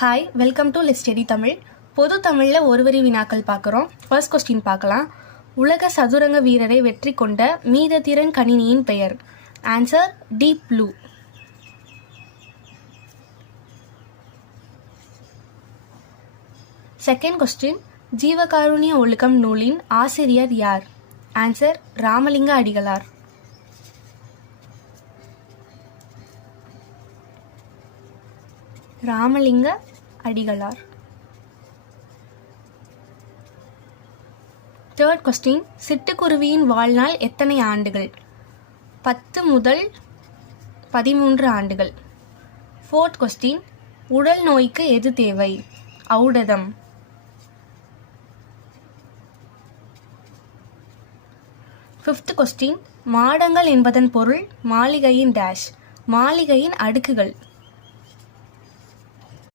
Hi, welcome to let's study Tamil. பொது தமிழில் ஒருவரி வினாக்கள் பார்க்குறோம். ஃபர்ஸ்ட் கொஸ்டின் பார்க்கலாம். உலக சதுரங்க வீரரை வெற்றி கொண்ட மீததிறன் கணினியின் பெயர்? Answer Deep Blue. Second question, ஜீவகாருண்ய ஒழுக்கம் நூலின் ஆசிரியர் யார்? Answer Ramalinga Adigalar. Ramalinga Adigalar. Third question, சிட்டுக்குருவியின் வாழ்நாள் எத்தனை ஆண்டுகள்? 10 முதல் 13 ஆண்டுகள். ஃபோர்த் கொஸ்டின், உடல் நோய்க்கு எது தேவை? ஔடதம். ஃபிஃப்த் கொஸ்டின், மாடங்கள் என்பதன் பொருள் மாளிகையின் டேஷ். மாளிகையின் அடுக்குகள்.